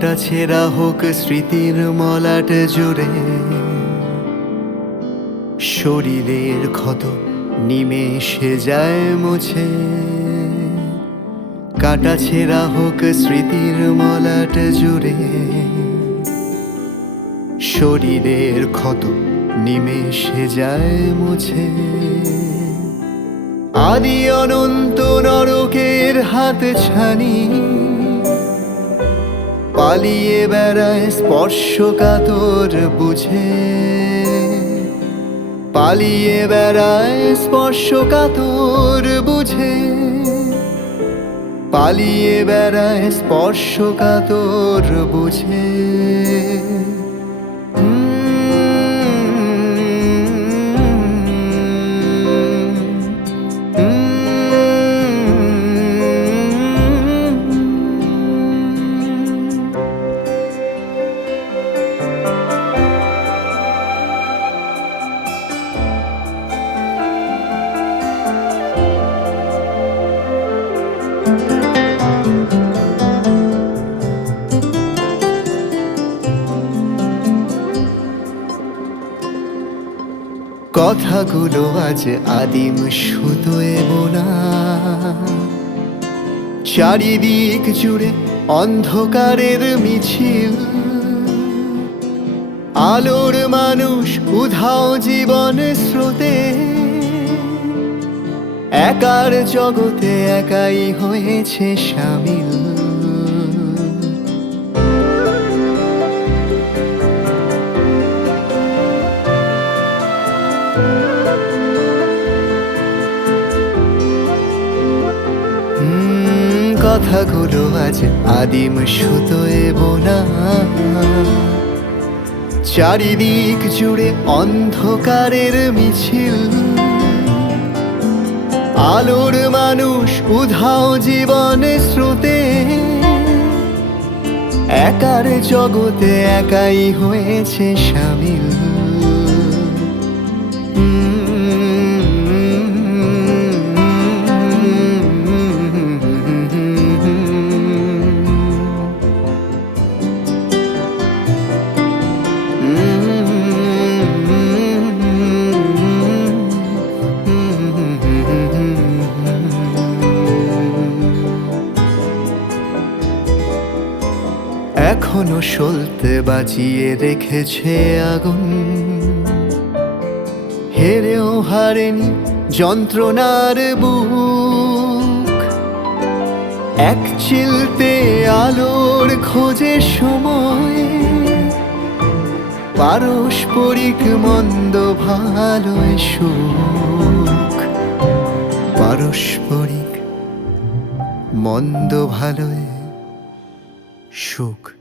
কাটা ছেঁড়া হোক স্মৃতির মলাট জুড়ে। শরীরের ক্ষত নিমেষে যায় মুছে। কাটা ছেঁড়া হোক স্মৃতির মলাট জুড়ে। শরীরের ক্ষত নিমেষে যায় মুছে। আদি অনন্ত নরকের হাত ছানি পালিয়ে বেড়ায় স্পর্শ কাতর বুঝে। পালিয়ে বেড়ায় স্পর্শ কাতর বুঝে। পালিয়ে বেড়ায় স্পর্শ কাতর বুঝে। কথাগুলো আজ আদিম শুধুয়ে বোনা। চারিদিক জুড়ে অন্ধকারের মিছিল। আলোর মানুষ উধাও জীবন স্রোতে। একার জগতে একাই হয়েছে সামিল। কথাগুলো আজ আদিম সুতোয় বোনা চারিদিক জুড়ে অন্ধকারের মিছিল। আলোর মানুষ, উধাও জীবনে স্রোতে। একার জগতে একাই হয়েছে সামিল। এখনও সলতে বাজিয়ে রেখেছে আগুন। হেরেও হারেনি যন্ত্রণার বুক। এক চিলতে আলোর খোঁজে সময়। পারস্পরিক মন্দ ভালো সুখ। পারস্পরিক মন্দ ভালোয় সুখ।